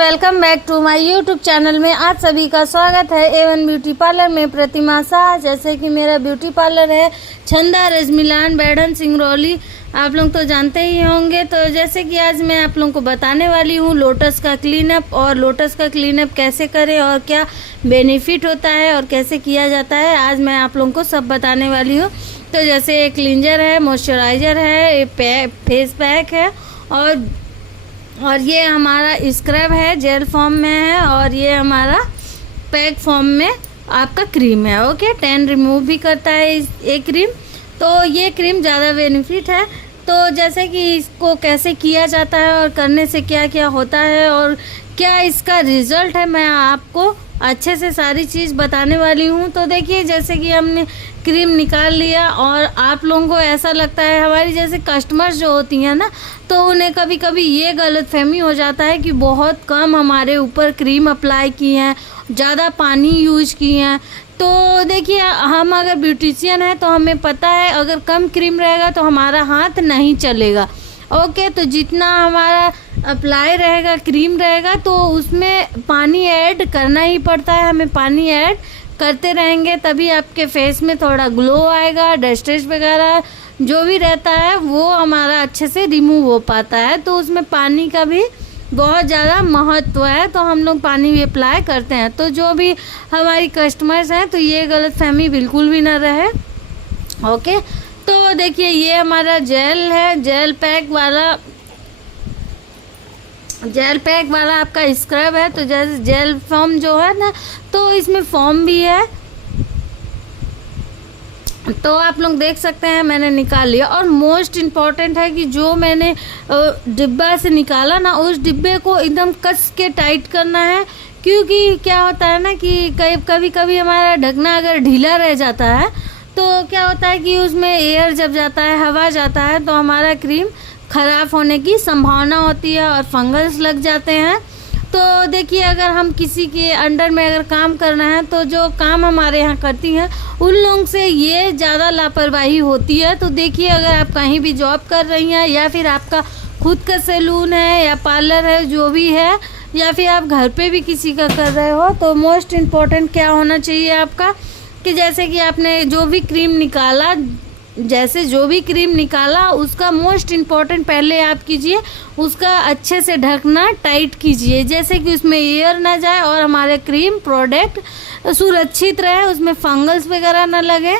Welcome back to my YouTube channel में आप सभी का स्वागत है A1 ब्यूटी पार्लर में। प्रतिमा शाह, जैसे कि मेरा ब्यूटी पार्लर है छंदा रजमिलान बैडन सिंगरौली, आप लोग तो जानते ही होंगे। तो जैसे कि आज मैं आप लोगों को बताने वाली हूँ लोटस का क्लीनअप, और लोटस का क्लीनअप कैसे करें और क्या बेनिफिट होता है और कैसे किया जाता है, आज मैं आप लोगों को सब बताने वाली हूँ। तो जैसे क्लींजर है, मॉइस्चराइज़र है, फेस पैक है, और ये हमारा स्क्रब है, जेल फॉर्म में है, और ये हमारा पैक फॉर्म में आपका क्रीम है। ओके, टैन रिमूव भी करता है ये क्रीम। तो ये क्रीम ज़्यादा बेनिफिट है। तो जैसे कि इसको कैसे किया जाता है और करने से क्या क्या होता है और क्या इसका रिज़ल्ट है, मैं आपको अच्छे से सारी चीज़ बताने वाली हूँ। तो देखिए, जैसे कि हमने क्रीम निकाल लिया और आप लोगों को ऐसा लगता है, हमारी जैसे कस्टमर्स जो होती हैं ना, तो उन्हें कभी कभी ये गलतफहमी हो जाता है कि बहुत कम हमारे ऊपर क्रीम अप्लाई की हैं, ज़्यादा पानी यूज की हैं। तो देखिए, हम अगर ब्यूटिशियन हैं तो हमें पता है अगर कम क्रीम रहेगा तो हमारा हाथ नहीं चलेगा। ओके, तो जितना हमारा अप्लाई रहेगा, क्रीम रहेगा, तो उसमें पानी ऐड करना ही पड़ता है। हमें पानी ऐड करते रहेंगे तभी आपके फेस में थोड़ा ग्लो आएगा, डस्टेज वगैरह जो भी रहता है वो हमारा अच्छे से रिमूव हो पाता है। तो उसमें पानी का भी बहुत ज़्यादा महत्व है, तो हम लोग पानी भी अप्लाई करते हैं। तो जो भी हमारी कस्टमर्स हैं तो ये गलतफहमी बिल्कुल भी ना रहे। ओके, तो देखिए, ये हमारा जेल है, जेल पैक वाला आपका स्क्रब है। तो जैसे जेल फॉर्म जो है ना, तो इसमें फॉर्म भी है, तो आप लोग देख सकते हैं मैंने निकाल लिया। और मोस्ट इम्पॉर्टेंट है कि जो मैंने डिब्बा से निकाला ना, उस डिब्बे को एकदम कस के टाइट करना है, क्योंकि क्या होता है ना कि कभी कभी हमारा ढकना अगर ढीला रह जाता है तो क्या होता है कि उसमें एयर जब जाता है, हवा जाता है, तो हमारा क्रीम ख़राब होने की संभावना होती है और फंगस लग जाते हैं। तो देखिए, अगर हम किसी के अंडर में अगर काम करना है तो जो काम हमारे यहाँ करती हैं उन लोगों से ये ज़्यादा लापरवाही होती है। तो देखिए, अगर आप कहीं भी जॉब कर रही हैं या फिर आपका खुद का सैलून है या पार्लर है, जो भी है, या फिर आप घर पे भी किसी का कर रहे हो, तो मोस्ट इम्पॉर्टेंट क्या होना चाहिए आपका कि जैसे कि आपने जो भी क्रीम निकाला, उसका मोस्ट इम्पॉर्टेंट पहले आप कीजिए, उसका अच्छे से ढकना टाइट कीजिए, जैसे कि उसमें एयर ना जाए और हमारे क्रीम प्रोडक्ट सुरक्षित रहे, उसमें फंगस वगैरह ना लगे।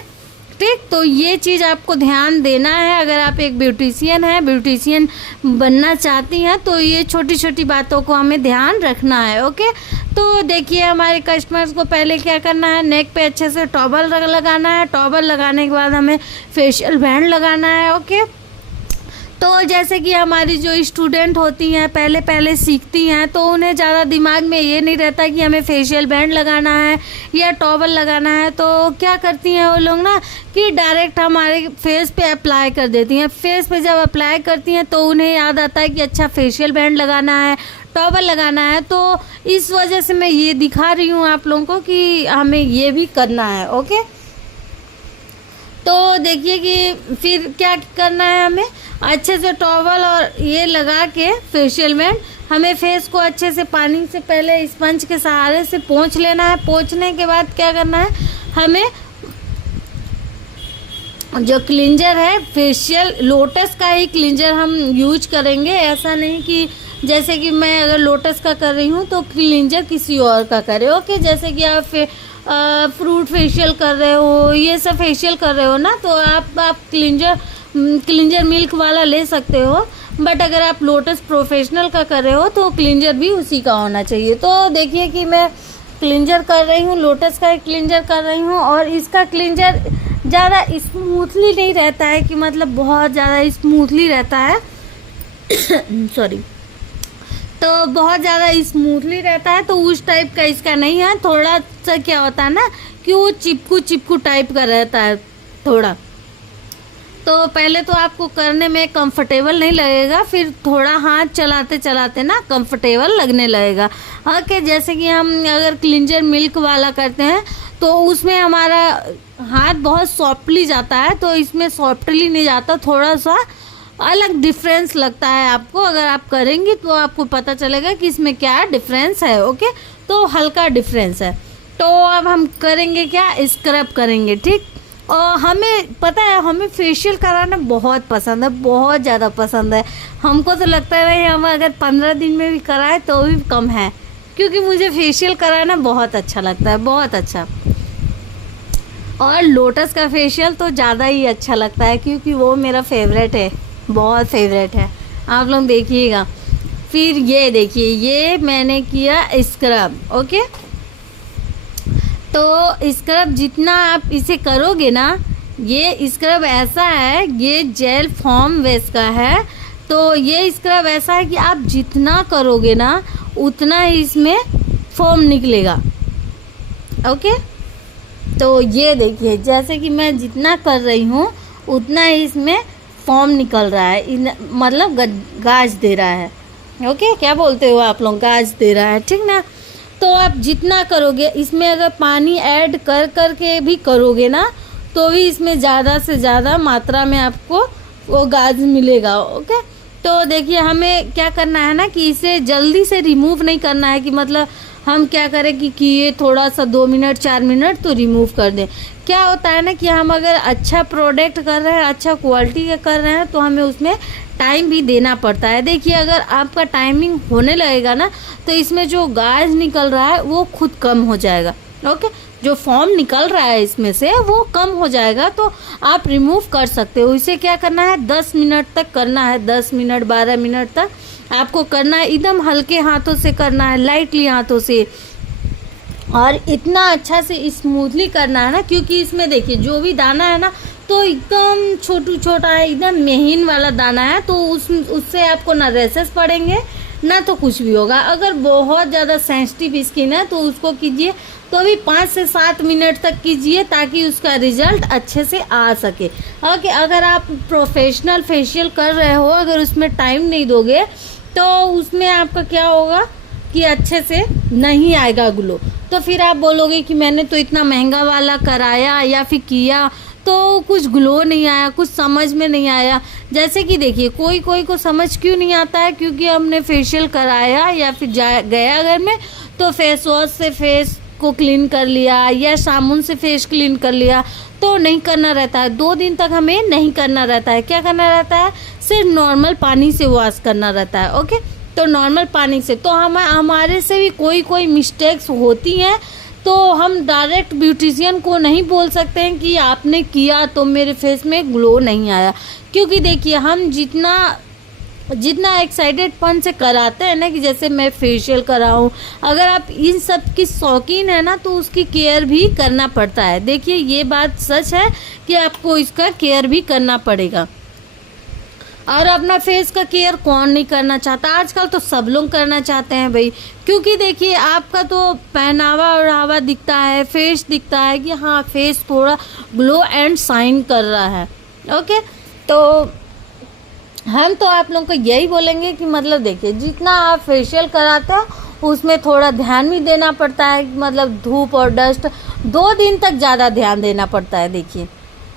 ठीक, तो ये चीज़ आपको ध्यान देना है। अगर आप एक ब्यूटिशियन बनना चाहती हैं तो ये छोटी छोटी बातों को हमें ध्यान रखना है। ओके, तो देखिए, हमारे कस्टमर्स को पहले क्या करना है, नेक पे अच्छे से टॉवल लगाना है। टॉवल लगाने के बाद हमें फेशियल बैंड लगाना है। ओके, तो जैसे कि हमारी जो स्टूडेंट होती हैं, पहले सीखती हैं, तो उन्हें ज़्यादा दिमाग में ये नहीं रहता कि हमें फेशियल बैंड लगाना है या टॉवल लगाना है। तो क्या करती हैं वो लोग ना कि डायरेक्ट हमारे फेस पे अप्लाई कर देती हैं। फेस पे जब अप्लाई करती हैं तो उन्हें याद आता है कि अच्छा फेशियल बैंड लगाना है, टॉवल लगाना है। तो इस वजह से मैं ये दिखा रही हूँ आप लोगों को कि हमें ये भी करना है। ओके, तो देखिए कि फिर क्या करना है, हमें अच्छे से टॉवल और ये लगा के फेशियल बैंड, हमें फेस को अच्छे से पानी से पहले स्पंज के सहारे से पोंछ लेना है। पोंछने के बाद क्या करना है, हमें जो क्लींजर है, फेशियल लोटस का ही क्लींजर हम यूज करेंगे। ऐसा नहीं कि जैसे कि मैं अगर लोटस का कर रही हूँ तो क्लींजर किसी और का करे। ओके, जैसे कि आप फ्रूट फेशियल कर रहे हो, ये सब फेशियल कर रहे हो ना, तो आप क्लींजर मिल्क वाला ले सकते हो। बट अगर आप लोटस प्रोफेशनल का कर रहे हो तो क्लींजर भी उसी का होना चाहिए। तो देखिए कि मैं क्लींजर कर रही हूँ, लोटस का क्लींजर कर रही हूँ, और इसका क्लींजर ज़्यादा स्मूथली नहीं रहता है कि मतलब बहुत ज़्यादा स्मूथली रहता है सॉरी, तो बहुत ज़्यादा स्मूथली रहता है, तो उस टाइप का इसका नहीं है। थोड़ा सा क्या होता है ना कि वो चिपकू टाइप का रहता है थोड़ा। तो पहले तो आपको करने में कंफर्टेबल नहीं लगेगा, फिर थोड़ा हाथ चलाते चलाते ना कंफर्टेबल लगने लगेगा। ओके, जैसे कि हम अगर क्लींजर मिल्क वाला करते हैं तो उसमें हमारा हाथ बहुत सॉफ्टली जाता है, तो इसमें सॉफ्टली नहीं जाता, थोड़ा सा अलग डिफरेंस लगता है आपको। अगर आप करेंगी तो आपको पता चलेगा कि इसमें क्या डिफरेंस है। ओके, तो हल्का डिफरेंस है। तो अब हम करेंगे क्या, स्क्रब करेंगे, ठीक। और हमें पता है हमें फेशियल कराना बहुत पसंद है, बहुत ज़्यादा पसंद है। हमको तो लगता है भाई हम अगर 15 दिन में भी कराए तो भी कम है, क्योंकि मुझे फेशियल कराना बहुत अच्छा लगता है, बहुत अच्छा। और लोटस का फेशियल तो ज़्यादा ही अच्छा लगता है, क्योंकि वो मेरा फेवरेट है, बहुत फेवरेट है। आप लोग देखिएगा। फिर ये देखिए, ये मैंने किया स्क्रब। ओके, तो स्क्रब जितना आप इसे करोगे ना, ये स्क्रब ऐसा है, ये जेल फॉर्म बेस का है। तो ये स्क्रब ऐसा है कि आप जितना करोगे ना उतना ही इसमें फोम निकलेगा। ओके, तो ये देखिए, जैसे कि मैं जितना कर रही हूँ उतना ही इसमें फॉर्म निकल रहा है, मतलब गाज दे रहा है। ओके, क्या बोलते हो आप लोग, गाज दे रहा है, ठीक ना। तो आप जितना करोगे, इसमें अगर पानी ऐड कर कर के भी करोगे ना तो भी इसमें ज़्यादा से ज़्यादा मात्रा में आपको वो गाज मिलेगा। ओके, तो देखिए हमें क्या करना है ना कि इसे जल्दी से रिमूव नहीं करना है, कि मतलब हम क्या करें कि ये थोड़ा सा 2 मिनट 4 मिनट तो रिमूव कर दें। क्या होता है ना कि हम अगर अच्छा प्रोडक्ट कर रहे हैं, अच्छा क्वालिटी का कर रहे हैं, तो हमें उसमें टाइम भी देना पड़ता है। देखिए अगर आपका टाइमिंग होने लगेगा ना तो इसमें जो गाज निकल रहा है वो खुद कम हो जाएगा। ओके, जो फॉर्म निकल रहा है इसमें से वो कम हो जाएगा, तो आप रिमूव कर सकते हो। इसे क्या करना है, 10 मिनट तक करना है, 10 मिनट 12 मिनट तक आपको करना है। एकदम हल्के हाथों से करना है, लाइटली हाथों से, और इतना अच्छा से स्मूथली करना है ना, क्योंकि इसमें देखिए जो भी दाना है ना तो एकदम छोटा है, एकदम महीन वाला दाना है। तो उससे आपको ना रेसेस पड़ेंगे ना तो कुछ भी होगा। अगर बहुत ज़्यादा सेंसिटिव स्किन है तो उसको कीजिए तो भी 5 से 7 मिनट तक कीजिए, ताकि उसका रिजल्ट अच्छे से आ सके। ओके, अगर आप प्रोफेशनल फेशियल कर रहे हो, अगर उसमें टाइम नहीं दोगे तो उसमें आपका क्या होगा कि अच्छे से नहीं आएगा ग्लो। तो फिर आप बोलोगे कि मैंने तो इतना महंगा वाला कराया या फिर किया तो कुछ ग्लो नहीं आया, कुछ समझ में नहीं आया। जैसे कि देखिए कोई को समझ क्यों नहीं आता है, क्योंकि हमने फेशियल कराया या फिर गया घर में तो फेस वॉश से फेस को क्लीन कर लिया या साबुन से फेस क्लीन कर लिया, तो नहीं करना रहता है। 2 दिन तक हमें नहीं करना रहता है। क्या करना रहता है, सिर्फ नॉर्मल पानी से वॉश करना रहता है। ओके, तो नॉर्मल पानी से तो हमारे से भी कोई मिस्टेक्स होती हैं, तो हम डायरेक्ट ब्यूटिशियन को नहीं बोल सकते हैं कि आपने किया तो मेरे फेस में ग्लो नहीं आया। क्योंकि देखिए हम जितना एक्साइटेडपन से कराते हैं ना, कि जैसे मैं फेशियल कराऊं, अगर आप इन सब की शौकीन है ना तो उसकी केयर भी करना पड़ता है। देखिए ये बात सच है कि आपको इसका केयर भी करना पड़ेगा। और अपना फेस का केयर कौन नहीं करना चाहता, आजकल तो सब लोग करना चाहते हैं भाई। क्योंकि देखिए आपका तो पहनावा ओढ़ावा दिखता है, फेस दिखता है कि हाँ फेस थोड़ा ग्लो एंड शाइन कर रहा है। ओके, तो हम तो आप लोगों को यही बोलेंगे कि मतलब देखिए जितना आप फेशियल कराते हो उसमें थोड़ा ध्यान भी देना पड़ता है। मतलब धूप और डस्ट 2 दिन तक ज़्यादा ध्यान देना पड़ता है। देखिए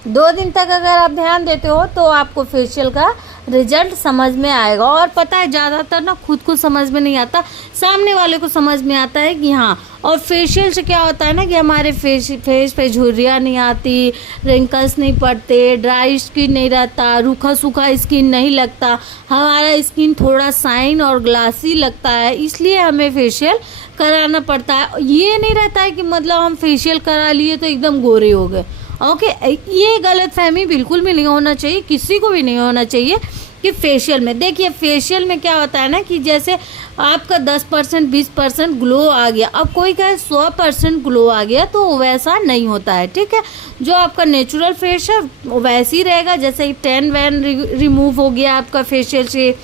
2 दिन तक अगर आप ध्यान देते हो तो आपको फेशियल का रिजल्ट समझ में आएगा। और पता है ज़्यादातर ना खुद को समझ में नहीं आता, सामने वाले को समझ में आता है कि हाँ। और फेशियल से क्या होता है ना कि हमारे फेस पे झुर्रियाँ नहीं आती, रिंकल्स नहीं पड़ते, ड्राई स्किन नहीं रहता, रूखा सूखा स्किन नहीं लगता, हमारा स्किन थोड़ा शाइन और ग्लासी लगता है। इसलिए हमें फेशियल कराना पड़ता है। ये नहीं रहता है कि मतलब हम फेशियल करा लिए तो एकदम गोरे हो गए। ओके, ये गलतफहमी बिल्कुल भी नहीं होना चाहिए, किसी को भी नहीं होना चाहिए कि फेशियल में। देखिए फेशियल में क्या होता है ना कि जैसे आपका 10% 20% ग्लो आ गया, अब कोई कहे 100% ग्लो आ गया, तो वैसा नहीं होता है। ठीक है, जो आपका नेचुरल फेस है वैसे ही रहेगा। जैसे ही टैन वैन रिमूव हो गया आपका फेशियल से,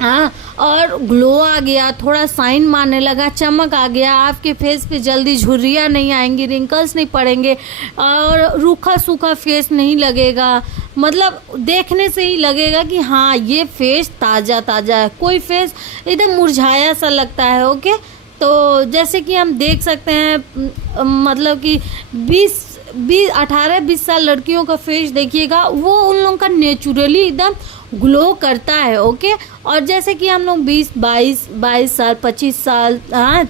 हाँ, और ग्लो आ गया, थोड़ा शाइन मारने लगा, चमक आ गया, आपके फेस पे जल्दी झुर्रियाँ नहीं आएंगी, रिंकल्स नहीं पड़ेंगे और रूखा सूखा फेस नहीं लगेगा। मतलब देखने से ही लगेगा कि हाँ ये फेस ताज़ा ताज़ा है, कोई फेस एकदम मुरझाया सा लगता है। ओके, तो जैसे कि हम देख सकते हैं मतलब कि 18-20 साल लड़कियों का फेस देखिएगा, वो उन लोगों का नेचुरली एकदम ग्लो करता है। ओके, और जैसे कि हम लोग 22 साल 25 साल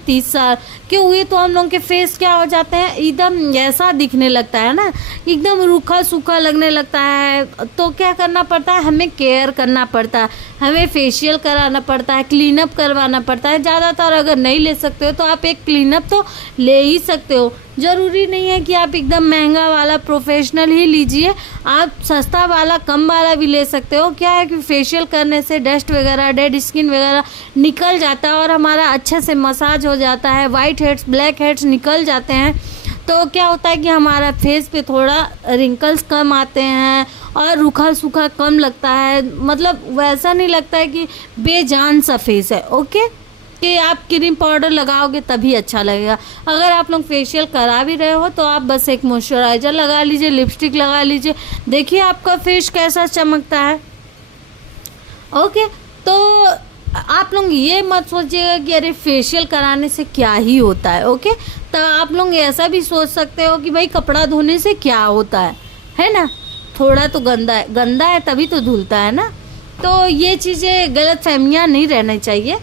30 साल के हुए तो हम लोग के फेस क्या हो जाते हैं, एकदम ऐसा दिखने लगता है ना, एकदम रूखा सूखा लगने लगता है। तो क्या करना पड़ता है, हमें केयर करना पड़ता है, हमें फेशियल कराना पड़ता है, क्लीनअप करवाना पड़ता है। ज़्यादातर अगर नहीं ले सकते हो तो आप एक क्लीनअप तो ले ही सकते हो। ज़रूरी नहीं है कि आप एकदम महंगा वाला प्रोफेशनल ही लीजिए, आप सस्ता वाला कम वाला भी ले सकते हो। क्या है कि फेशियल करने से डस्ट वगैरह, डेड स्किन वगैरह निकल जाता है और हमारा अच्छे से मसाज हो जाता है, वाइट हेड्स ब्लैक हेड्स निकल जाते हैं। तो क्या होता है कि हमारा फेस पे थोड़ा रिंकल्स कम आते हैं और रूखा सूखा कम लगता है, मतलब वैसा नहीं लगता है कि बेजान सा फेस है। ओके, कि आप क्रीम पाउडर लगाओगे तभी अच्छा लगेगा। अगर आप लोग फेशियल करा भी रहे हो तो आप बस एक मॉइस्चराइज़र लगा लीजिए, लिपस्टिक लगा लीजिए, देखिए आपका फेस कैसा चमकता है। ओके, तो आप लोग ये मत सोचिएगा कि अरे फेशियल कराने से क्या ही होता है। ओके, तो आप लोग ऐसा भी सोच सकते हो कि भाई कपड़ा धोने से क्या होता है ना, थोड़ा तो गंदा है तभी तो धुलता है ना। तो ये चीज़ें गलत फहमियाँ नहीं रहनी चाहिए।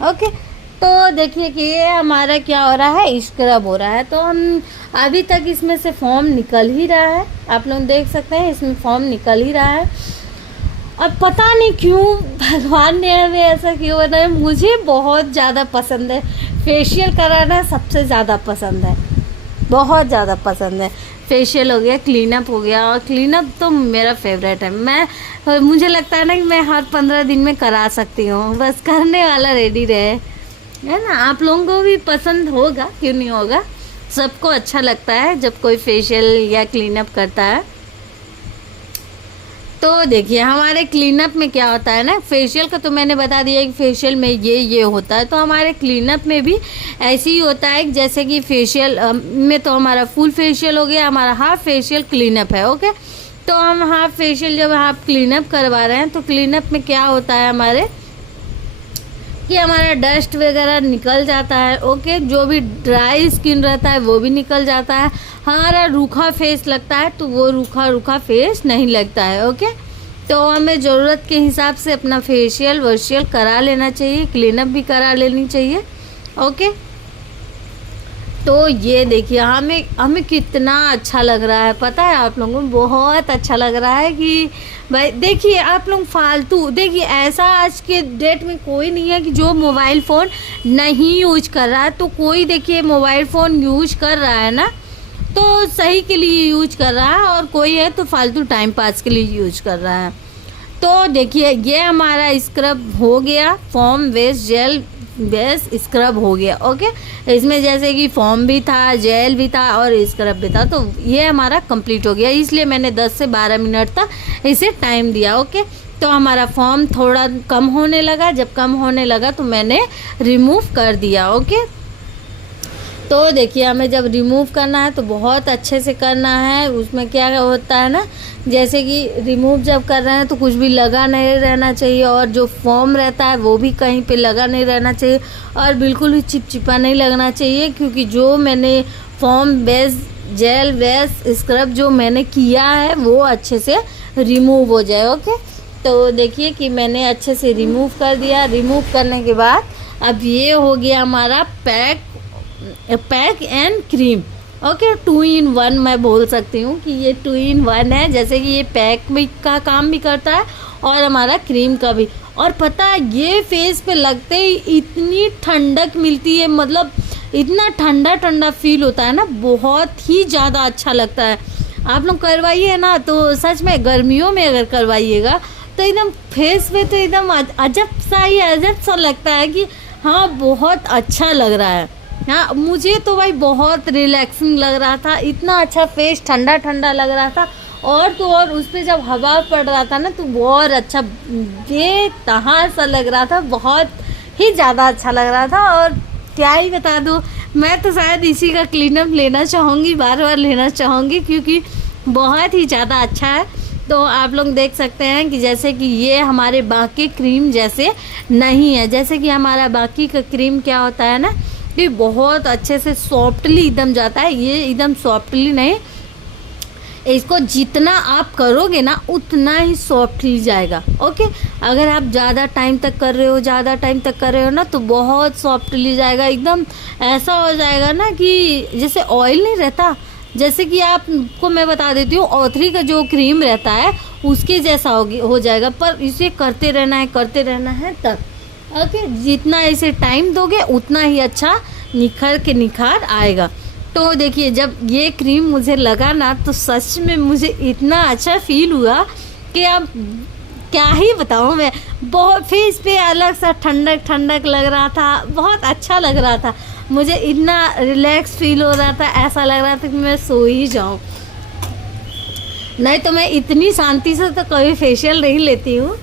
ओके, तो देखिए कि ये हमारा क्या हो रहा है, स्क्रब हो रहा है। तो हम अभी तक इसमें से फॉर्म निकल ही रहा है, आप लोग देख सकते हैं इसमें फॉर्म निकल ही रहा है। अब पता नहीं क्यों भगवान ने हमें ऐसा क्यों बनाया, मुझे बहुत ज़्यादा पसंद है फेशियल कराना, सबसे ज़्यादा पसंद है, बहुत ज़्यादा पसंद है। फेशियल हो गया, क्लीनअप हो गया, और क्लीनअप तो मेरा फेवरेट है। मुझे लगता है ना कि मैं हर 15 दिन में करा सकती हूँ, बस करने वाला रेडी रहे, है ना। आप लोगों को भी पसंद होगा, क्यों नहीं होगा, सबको अच्छा लगता है जब कोई फेशियल या क्लीनअप करता है। तो देखिए हमारे क्लीनअप में क्या होता है ना, फेशियल का तो मैंने बता दिया कि फेशियल में ये होता है। तो हमारे क्लीनअप में भी ऐसे ही होता है, जैसे कि फेशियल में तो हमारा फुल फेशियल हो गया, हमारा हाफ फेशियल क्लीनअप है। ओके, तो हम हाफ फेशियल जब हाफ क्लीनअप करवा रहे हैं तो क्लीनअप में क्या होता है हमारे कि हमारा डस्ट वगैरह निकल जाता है। ओके, जो भी ड्राई स्किन रहता है वो भी निकल जाता है। हमारा रूखा फेस लगता है तो वो रूखा फेस नहीं लगता है। ओके, तो हमें ज़रूरत के हिसाब से अपना फेशियल वर्शियल करा लेना चाहिए, क्लीनअप भी करा लेनी चाहिए। ओके, तो ये देखिए हमें कितना अच्छा लग रहा है, पता है आप लोगों को बहुत अच्छा लग रहा है कि भाई देखिए आप लोग फालतू, देखिए ऐसा आज के डेट में कोई नहीं है कि जो मोबाइल फ़ोन नहीं यूज कर रहा है। तो कोई देखिए मोबाइल फ़ोन यूज कर रहा है ना तो सही के लिए यूज कर रहा है, और कोई है तो फालतू टाइम पास के लिए यूज कर रहा है। तो देखिए ये हमारा स्क्रब हो गया, form waste gel base scrub हो गया। ओके, इसमें जैसे कि फॉर्म भी था, जेल भी था और स्क्रब भी था, तो ये हमारा कंप्लीट हो गया। इसलिए मैंने 10 से 12 मिनट तक इसे टाइम दिया। ओके, तो हमारा फॉर्म थोड़ा कम होने लगा, जब कम होने लगा तो मैंने रिमूव कर दिया। ओके, तो देखिए हमें जब रिमूव करना है तो बहुत अच्छे से करना है। उसमें क्या होता है ना, जैसे कि रिमूव जब कर रहे हैं तो कुछ भी लगा नहीं रहना चाहिए, और जो फॉर्म रहता है वो भी कहीं पे लगा नहीं रहना चाहिए, और बिल्कुल भी चिपचिपा नहीं लगना चाहिए, क्योंकि जो मैंने form base jail base scrub जो मैंने किया है वो अच्छे से रिमूव हो जाए। ओके, तो देखिए कि मैंने अच्छे से रिमूव कर दिया। रिमूव करने के बाद अब ये हो गया हमारा pack and cream. Okay, 2 in 1 मैं बोल सकती हूँ कि ये 2 in 1 है, जैसे कि ये पैक भी का काम भी करता है और हमारा क्रीम का भी। और पता है ये फेस पे लगते ही इतनी ठंडक मिलती है, मतलब इतना ठंडा ठंडा फील होता है ना, बहुत ही ज़्यादा अच्छा लगता है। आप लोग करवाइए ना, तो सच में गर्मियों में अगर करवाइएगा तो एकदम फेस पे तो एकदम अजब सा लगता है कि हाँ बहुत अच्छा लग रहा है। हाँ, मुझे तो भाई बहुत रिलैक्सिंग लग रहा था, इतना अच्छा फेस ठंडा ठंडा लग रहा था, और तो और उस पर जब हवा पड़ रहा था ना तो बहुत अच्छा बेतहा सा लग रहा था, बहुत ही ज़्यादा अच्छा लग रहा था। और क्या ही बता दूँ, मैं तो शायद इसी का क्लीनअप लेना चाहूँगी, बार बार लेना चाहूँगी, क्योंकि बहुत ही ज़्यादा अच्छा है। तो आप लोग देख सकते हैं कि जैसे कि ये हमारे बाकी क्रीम जैसे नहीं है। जैसे कि हमारा बाकी का क्रीम क्या होता है ना कि बहुत अच्छे से सॉफ्टली एकदम जाता है, ये एकदम सॉफ्टली नहीं, इसको जितना आप करोगे ना उतना ही सॉफ्टली जाएगा। ओके, अगर आप ज़्यादा टाइम तक कर रहे हो ना तो बहुत सॉफ्टली जाएगा, एकदम ऐसा हो जाएगा ना कि जैसे ऑयल नहीं रहता, जैसे कि आपको मैं बता देती हूँ O3 का जो क्रीम रहता है उसके जैसा हो जाएगा। पर इसे करते रहना है तब। ओके, जितना इसे टाइम दोगे उतना ही अच्छा निखार आएगा। तो देखिए, जब ये क्रीम मुझे लगा ना तो सच में मुझे इतना अच्छा फील हुआ कि अब क्या ही बताऊँ मैं। बहुत फेस पे अलग सा ठंडक लग रहा था, बहुत अच्छा लग रहा था, मुझे इतना रिलैक्स फील हो रहा था, ऐसा लग रहा था कि मैं सो ही जाऊँ। नहीं तो मैं इतनी शांति से तो कभी फेशियल नहीं लेती हूँ।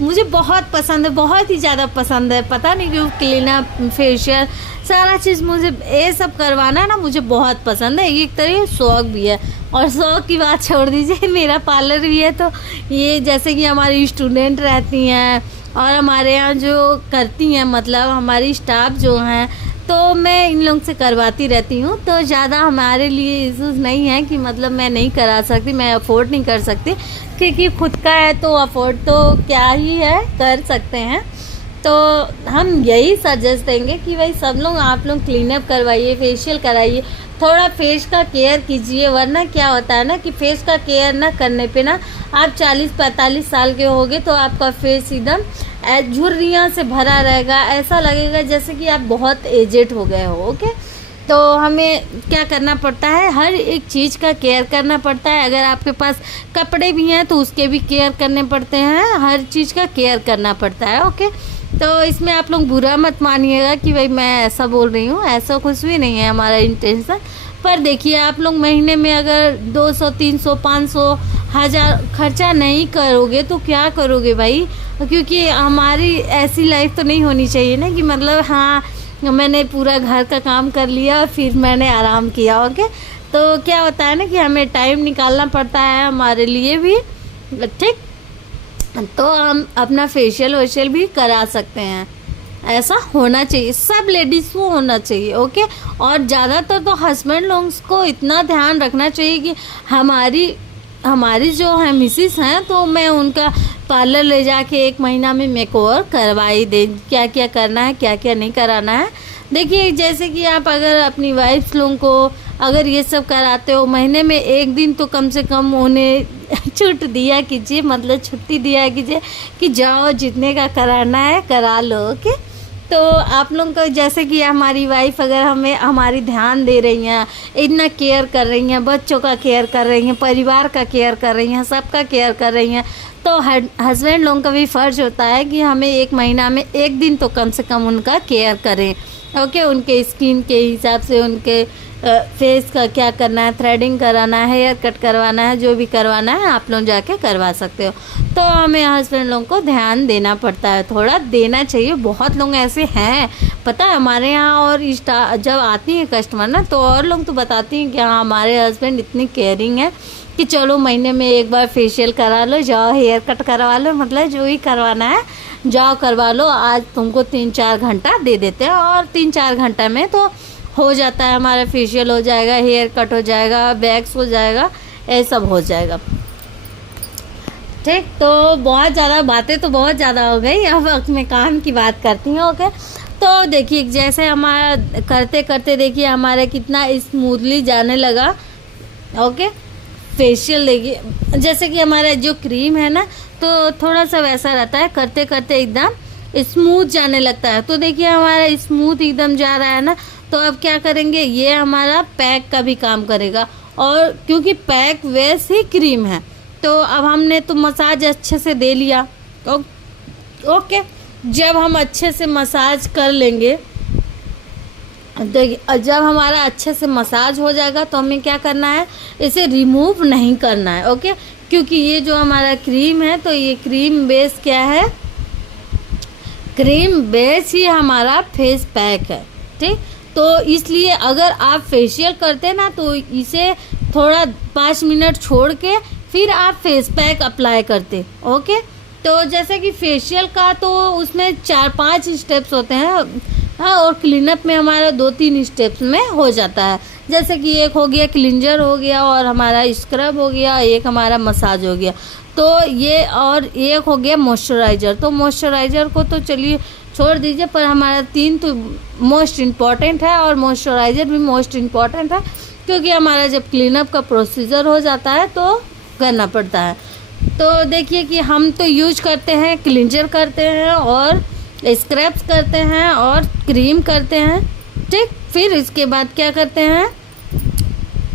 मुझे बहुत पसंद है, बहुत ही ज़्यादा पसंद है, पता नहीं क्यों। क्लीनअप, फेशियल, सारा चीज़ मुझे ये सब करवाना ना मुझे बहुत पसंद है। ये एक तरह शौक़ भी है। और शौक़ की बात छोड़ दीजिए, मेरा पार्लर भी है। तो ये जैसे कि हमारी स्टूडेंट रहती हैं और हमारे यहाँ जो करती हैं, मतलब हमारी स्टाफ जो हैं, तो मैं इन लोग से करवाती रहती हूँ। तो ज़्यादा हमारे लिए इश्यूज़ नहीं है कि मतलब मैं नहीं करा सकती, मैं अफोर्ड नहीं कर सकती, क्योंकि खुद का है तो अफोर्ड तो क्या ही है, कर सकते हैं। तो हम यही सजेस्ट देंगे कि भाई सब लोग, आप लोग क्लीनअप करवाइए, फेशियल कराइए, थोड़ा फेस का केयर कीजिए। वरना क्या होता है ना कि फेस का केयर ना करने पे ना आप 40-45 साल के होगे तो आपका फेस एकदम झुर्रियाँ से भरा रहेगा, ऐसा लगेगा जैसे कि आप बहुत एजेड हो गए हो। ओके, तो हमें क्या करना पड़ता है, हर एक चीज़ का केयर करना पड़ता है। अगर आपके पास कपड़े भी हैं तो उसके भी केयर करने पड़ते हैं, हर चीज़ का केयर करना पड़ता है। ओके, तो इसमें आप लोग बुरा मत मानिएगा कि भाई मैं ऐसा बोल रही हूँ, ऐसा कुछ भी नहीं है हमारा इंटेंशन। पर देखिए, आप लोग महीने में अगर 200, 300, 500, 1000 खर्चा नहीं करोगे तो क्या करोगे भाई? क्योंकि हमारी ऐसी लाइफ तो नहीं होनी चाहिए ना कि मतलब हाँ मैंने पूरा घर का काम कर लिया और फिर मैंने आराम किया। ओके, तो क्या होता है ना कि हमें टाइम निकालना पड़ता है हमारे लिए भी, ठीक। तो हम अपना फेशियल वेशियल भी करा सकते हैं, ऐसा होना चाहिए, सब लेडीज़ को होना चाहिए। ओके, और ज़्यादातर तो हस्बैंड लोगों को इतना ध्यान रखना चाहिए कि हमारी जो है मिसिस हैं, तो मैं उनका पार्लर ले जाके 1 महीना में मेकओवर करवाई दे, क्या क्या करना है, क्या क्या नहीं कराना है। देखिए, जैसे कि आप अगर अपनी वाइफ्स लोगों को अगर ये सब कराते हो, महीने में 1 दिन तो कम से कम उन्हें छूट दिया कीजिए, मतलब छुट्टी दिया कीजिए कि जाओ जितने का कराना है करा लो। ओके, तो आप लोगों को जैसे कि हमारी वाइफ अगर हमें हमारी ध्यान दे रही हैं, इतना केयर कर रही हैं, बच्चों का केयर कर रही हैं, परिवार का केयर कर रही हैं, सबका केयर कर रही हैं, तो हस्बैंड लोगों का भी फ़र्ज़ होता है कि हमें 1 महीना में 1 दिन तो कम से कम उनका केयर करें। ओके, उनके स्किन के हिसाब से उनके फेस का क्या करना है, थ्रेडिंग कराना है, हेयर कट करवाना है, जो भी करवाना है आप लोग जाके करवा सकते हो। तो हमें हस्बैंड लोगों को ध्यान देना पड़ता है, थोड़ा देना चाहिए। बहुत लोग ऐसे हैं पता है हमारे यहाँ, और जब आती हैं कस्टमर ना तो और लोग तो बताती हैं कि हाँ हमारे हस्बैंड इतनी केयरिंग है कि चलो महीने में 1 बार फेशियल करा लो, जाओ हेयर कट करवा लो, मतलब जो ही करवाना है जाओ करवा लो, आज तुमको 3-4 घंटा दे देते हैं। और 3-4 घंटा में तो हो जाता है, हमारा फेशियल हो जाएगा, हेयर कट हो जाएगा, वैक्स हो जाएगा, ये सब हो जाएगा, ठीक। तो बहुत ज़्यादा बातें तो बहुत ज़्यादा हो गई, अब मैं काम की बात करती हूँ। ओके, तो देखिए जैसे हमारा करते करते देखिए हमारा कितना स्मूथली जाने लगा। ओके, फेशियल देखिए जैसे कि हमारा जो क्रीम है ना तो थोड़ा सा वैसा रहता है, करते करते एकदम स्मूथ जाने लगता है। तो देखिए हमारा स्मूथ एकदम जा रहा है ना, तो अब क्या करेंगे, ये हमारा पैक का भी काम करेगा। और क्योंकि पैक वेस ही क्रीम है, तो अब हमने तो मसाज अच्छे से दे लिया। ओके, जब हम अच्छे से मसाज कर लेंगे, देखिए जब हमारा अच्छे से मसाज हो जाएगा तो हमें क्या करना है, इसे रिमूव नहीं करना है। ओके, क्योंकि ये जो हमारा क्रीम है तो ये क्रीम बेस क्या है, क्रीम बेस ही हमारा फेस पैक है, ठीक। तो इसलिए अगर आप फेशियल करते हैं ना तो इसे थोड़ा 5 मिनट छोड़ के फिर आप फेस पैक अप्लाई करते। ओके, तो जैसे कि फेशियल का तो उसमें 4-5 स्टेप्स होते हैं, हाँ, और क्लीनअप में हमारा 2-3 स्टेप्स में हो जाता है। जैसे कि एक हो गया क्लिंजर हो गया, और हमारा स्क्रब हो गया, एक हमारा मसाज हो गया। तो ये, और एक हो गया मॉइस्चराइज़र। तो मॉइस्चराइज़र को तो चलिए छोड़ दीजिए, पर हमारा 3 तो मोस्ट इम्पॉर्टेंट है, और मॉइस्चराइज़र भी मोस्ट इम्पॉर्टेंट है, क्योंकि हमारा जब क्लीनअप का प्रोसीजर हो जाता है तो करना पड़ता है। तो देखिए कि हम तो यूज करते हैं, क्लिंजर करते हैं, और स्क्रब्स करते हैं, और क्रीम करते हैं, ठीक। फिर इसके बाद क्या करते हैं,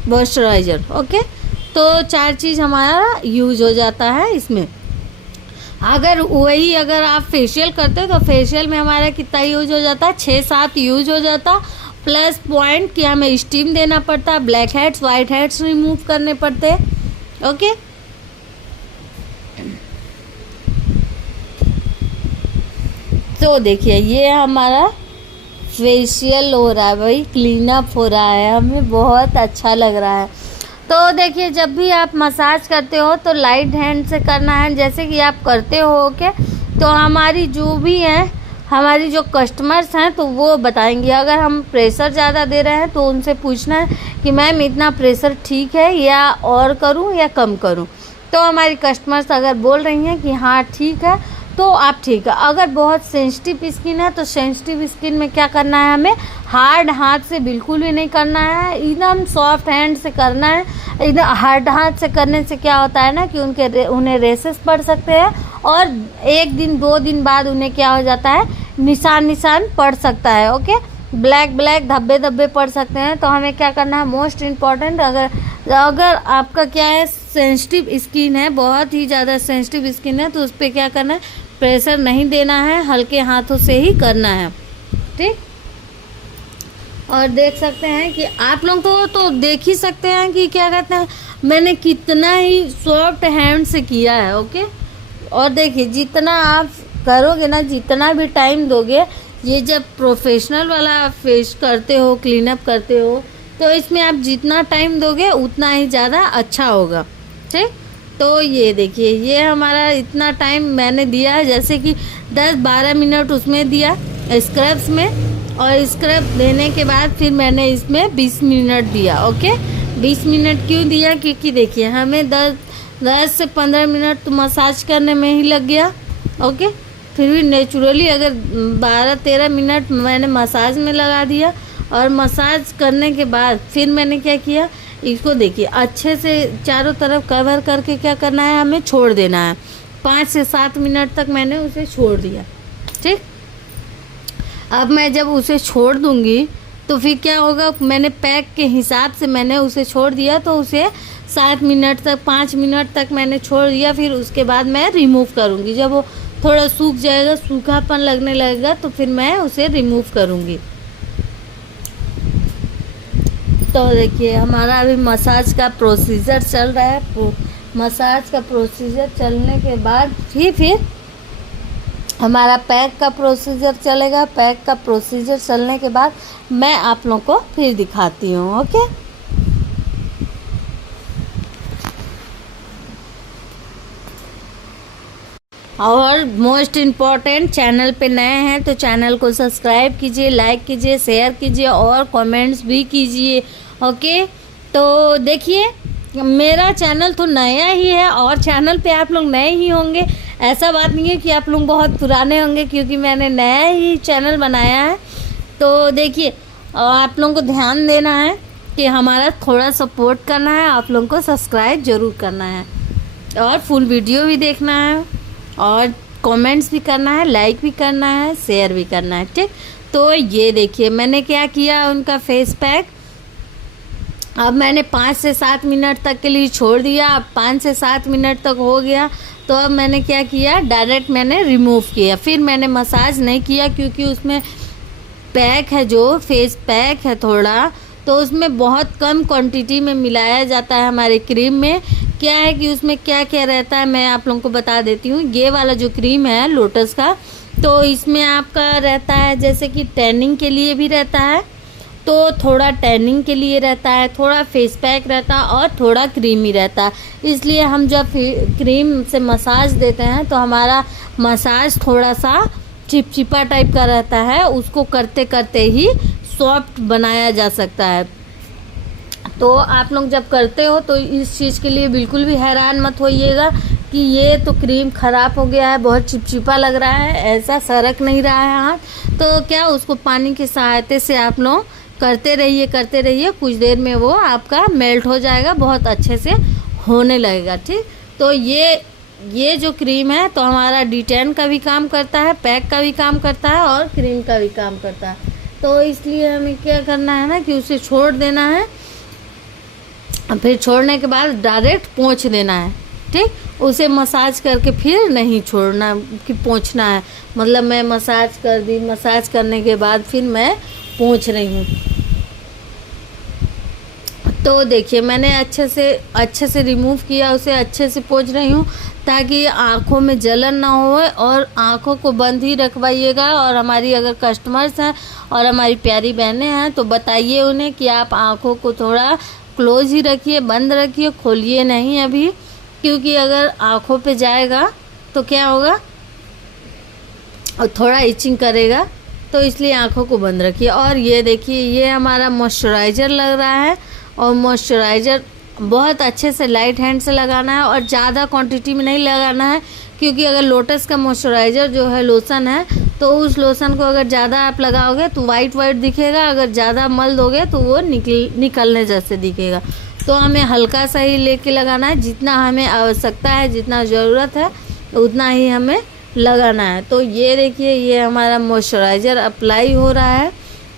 मॉइस्चराइज़र। ओके, तो 4 चीज़ हमारा यूज हो जाता है इसमें। अगर आप फेशियल करते हो तो फेशियल में हमारा कितना यूज हो जाता है, 6-7 यूज हो जाता। प्लस पॉइंट कि हमें स्टीम देना पड़ता, black heads white heads remove करने पड़ते। ओके, तो देखिए ये हमारा फेशियल हो रहा है भाई, क्लीनअप हो रहा है, हमें बहुत अच्छा लग रहा है। तो देखिए जब भी आप मसाज करते हो तो लाइट हैंड से करना है, जैसे कि आप करते हो। के तो हमारी जो भी हैं, हमारी जो कस्टमर्स हैं तो वो बताएंगे। अगर हम प्रेशर ज़्यादा दे रहे हैं तो उनसे पूछना है कि मैम इतना प्रेशर ठीक है, या और करूं या कम करूं। तो हमारी कस्टमर्स अगर बोल रही हैं कि हाँ ठीक है, तो आप ठीक है। अगर बहुत सेंसिटिव स्किन है तो सेंसिटिव स्किन में क्या करना है, हमें हार्ड हाथ से बिल्कुल भी नहीं करना है, एकदम सॉफ्ट हैंड से करना है। एकदम हार्ड हाथ से करने से क्या होता है ना कि उन्हें रेसेस पड़ सकते हैं, और 1 दिन 2 दिन बाद उन्हें क्या हो जाता है, निशान पड़ सकता है। ओके, ब्लैक धब्बे पड़ सकते हैं। तो हमें क्या करना है, मोस्ट इम्पॉर्टेंट, अगर आपका क्या है, सेंसिटिव स्किन है, बहुत ही ज़्यादा सेंसिटिव स्किन है, तो उस पर क्या करना है, प्रेशर नहीं देना है, हल्के हाथों से ही करना है, ठीक। और देख सकते हैं कि आप लोग को तो देख ही सकते हैं कि क्या कहते हैं, मैंने कितना ही सॉफ्ट हैंड से किया है। ओके, और देखिए जितना आप करोगे ना, जितना भी टाइम दोगे, ये जब प्रोफेशनल वाला फेस करते हो, क्लीनअप करते हो, तो इसमें आप जितना टाइम दोगे उतना ही ज़्यादा अच्छा होगा, ठीक। तो ये देखिए ये हमारा इतना टाइम मैंने दिया है, जैसे कि 10-12 मिनट उसमें दिया स्क्रब्स में, और स्क्रब देने के बाद फिर मैंने इसमें 20 मिनट दिया। ओके, 20 मिनट क्यों दिया, क्योंकि देखिए हमें 10 से 15 मिनट तो मसाज करने में ही लग गया। ओके, फिर भी नेचुरली अगर 12-13 मिनट मैंने मसाज में लगा दिया, और मसाज करने के बाद फिर मैंने क्या किया, इसको देखिए अच्छे से चारों तरफ कवर करके क्या करना है, हमें छोड़ देना है। 5 से 7 मिनट तक मैंने उसे छोड़ दिया, ठीक। अब मैं जब उसे छोड़ दूंगी तो फिर क्या होगा, मैंने पैक के हिसाब से मैंने उसे छोड़ दिया, तो उसे 7 मिनट तक 5 मिनट तक मैंने छोड़ दिया। फिर उसके बाद मैं रिमूव करूँगी, जब वो थोड़ा सूख जाएगा, सूखापन लगने लगेगा, तो फिर मैं उसे रिमूव करूँगी। तो देखिए हमारा अभी मसाज का प्रोसीजर चल रहा है। मसाज का प्रोसीजर चलने के बाद फिर हमारा पैक का प्रोसीजर चलेगा। पैक का प्रोसीजर चलने के बाद मैं आप लोगों को फिर दिखाती हूँ। ओके, और मोस्ट इम्पॉर्टेंट, चैनल पे नए हैं तो चैनल को सब्सक्राइब कीजिए, लाइक कीजिए, शेयर कीजिए, और कमेंट्स भी कीजिए। ओके, तो देखिए मेरा चैनल तो नया ही है, और चैनल पे आप लोग नए ही होंगे, ऐसा बात नहीं है कि आप लोग बहुत पुराने होंगे, क्योंकि मैंने नया ही चैनल बनाया है। तो देखिए आप लोगों को ध्यान देना है कि हमारा थोड़ा सपोर्ट करना है, आप लोगों को सब्सक्राइब ज़रूर करना है, और फुल वीडियो भी देखना है, और कमेंट्स भी करना है, लाइक भी करना है, शेयर भी करना है, ठीक। तो ये देखिए मैंने क्या किया, उनका फेस पैक अब मैंने 5 से 7 मिनट तक के लिए छोड़ दिया। अब 5 से 7 मिनट तक हो गया, तो अब मैंने क्या किया, डायरेक्ट मैंने रिमूव किया। फिर मैंने मसाज नहीं किया, क्योंकि उसमें पैक है, जो फेस पैक है थोड़ा, तो उसमें बहुत कम क्वांटिटी में मिलाया जाता है हमारे क्रीम में। क्या है कि उसमें क्या क्या रहता है मैं आप लोगों को बता देती हूँ। ये वाला जो क्रीम है लोटस का, तो इसमें आपका रहता है जैसे कि टैनिंग के लिए भी रहता है, तो थोड़ा टैनिंग के लिए रहता है, थोड़ा फेस पैक रहता है, और थोड़ा क्रीमी रहता है। इसलिए हम जब क्रीम से मसाज देते हैं तो हमारा मसाज थोड़ा सा चिपचिपा टाइप का रहता है, उसको करते करते ही सॉफ्ट बनाया जा सकता है। तो आप लोग जब करते हो तो इस चीज़ के लिए बिल्कुल भी हैरान मत होइएगा कि ये तो क्रीम ख़राब हो गया है, बहुत चिपचिपा लग रहा है, ऐसा सरक नहीं रहा है हाथ। तो क्या उसको पानी की सहायता से आप लोग करते रहिए, कुछ देर में वो आपका मेल्ट हो जाएगा, बहुत अच्छे से होने लगेगा। ठीक, तो ये जो क्रीम है तो हमारा डिटेन का भी काम करता है, पैक का भी काम करता है और क्रीम का भी काम करता है। तो इसलिए हमें क्या करना है ना कि उसे छोड़ देना है, फिर छोड़ने के बाद डायरेक्ट पोंछ देना है। ठीक, उसे मसाज करके फिर नहीं छोड़ना कि पोंछना है, मतलब मैं मसाज कर दी, मसाज करने के बाद फिर मैं पोंछ रही हूँ। तो देखिए मैंने अच्छे से रिमूव किया, उसे अच्छे से पोंछ रही हूँ ताकि आँखों में जलन ना हो, और आँखों को बंद ही रखवाइएगा। और हमारी अगर कस्टमर्स हैं और हमारी प्यारी बहनें हैं तो बताइए उन्हें कि आप आँखों को थोड़ा क्लोज ही रखिए, बंद रखिए, खोलिए नहीं अभी, क्योंकि अगर आँखों पे जाएगा तो क्या होगा, और थोड़ा इचिंग करेगा, तो इसलिए आँखों को बंद रखिए। और ये देखिए ये हमारा मॉइस्चराइज़र लग रहा है, और मॉइस्चराइज़र बहुत अच्छे से लाइट हैंड से लगाना है और ज़्यादा क्वांटिटी में नहीं लगाना है, क्योंकि अगर लोटस का मॉइस्चराइज़र जो है लोशन है तो उस लोशन को अगर ज़्यादा आप लगाओगे तो वाइट दिखेगा, अगर ज़्यादा मल दोगे तो वो निकलने जैसे दिखेगा। तो हमें हल्का सा ही लेके लगाना है, जितना हमें आवश्यकता है, जितना ज़रूरत है उतना ही हमें लगाना है। तो ये देखिए ये हमारा मॉइस्चराइज़र अप्लाई हो रहा है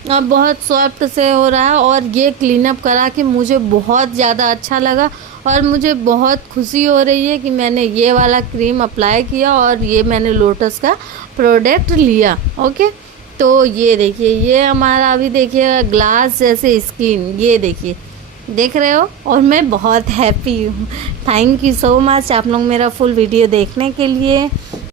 और बहुत सॉफ्ट से हो रहा है, और ये क्लीनअप करा के मुझे बहुत ज़्यादा अच्छा लगा और मुझे बहुत खुशी हो रही है कि मैंने ये वाला क्रीम अप्लाई किया और ये मैंने लोटस का प्रोडक्ट लिया। ओके, तो ये देखिए ये हमारा अभी देखिएगा ग्लास जैसे स्किन, ये देखिए देख रहे हो, और मैं बहुत हैप्पी हूँ। थैंक यू सो मच आप लोग मेरा फुल वीडियो देखने के लिए।